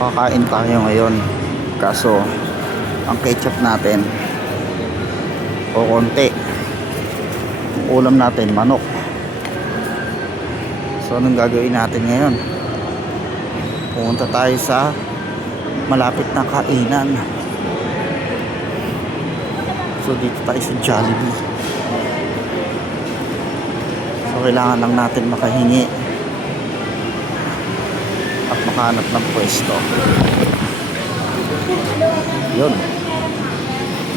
Kakain tayo ngayon. Kaso, ang ketchup natin, o konti. Ang ulam natin, manok. So, anong gagawin natin ngayon? Pumunta tayo sa malapit na kainan. So, dito tayo sa Jollibee. So, kailangan lang natin makahingi at makahanap ng pwesto. Yun.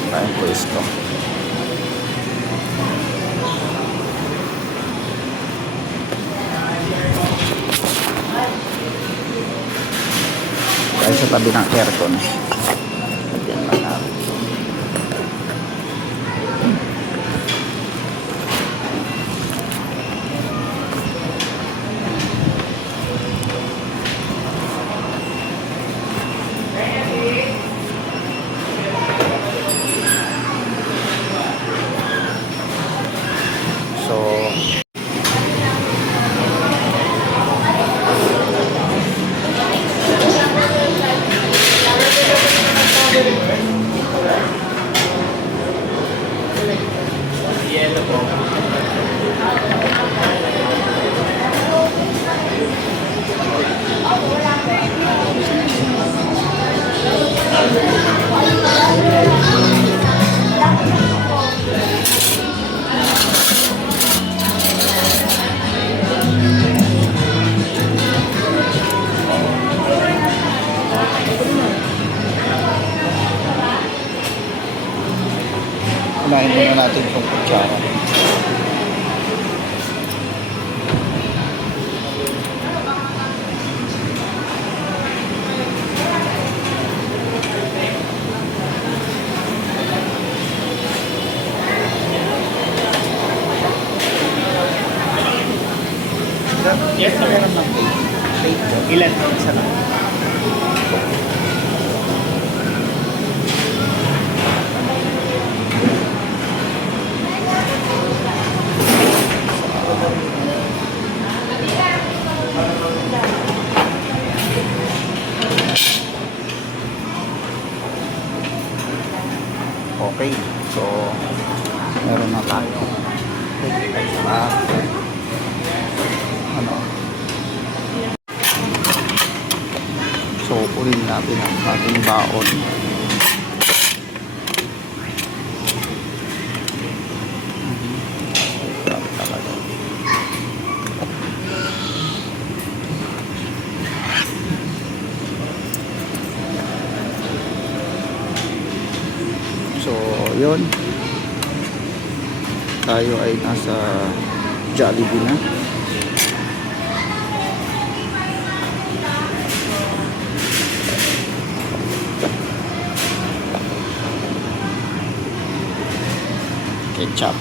Tayong pwesto. Tayo sa tabi ng aircon. Lagyan lang natin. So, kunain muna natin itong kutsara. Yes, sir. Meron ng plate. Ilan? Isa lang. Okay. So, meron na tayo. Ano? So, ulit natin ang ating baon. Grabe talaga. So, yun. Tayo ay nasa Jollibee na. Ketchup.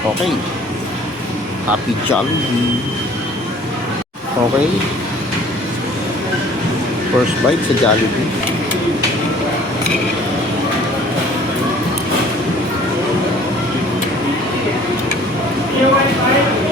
Okay. Happy Jollibee. Okay. First bite sa Jollibee. Your Wi-Fi?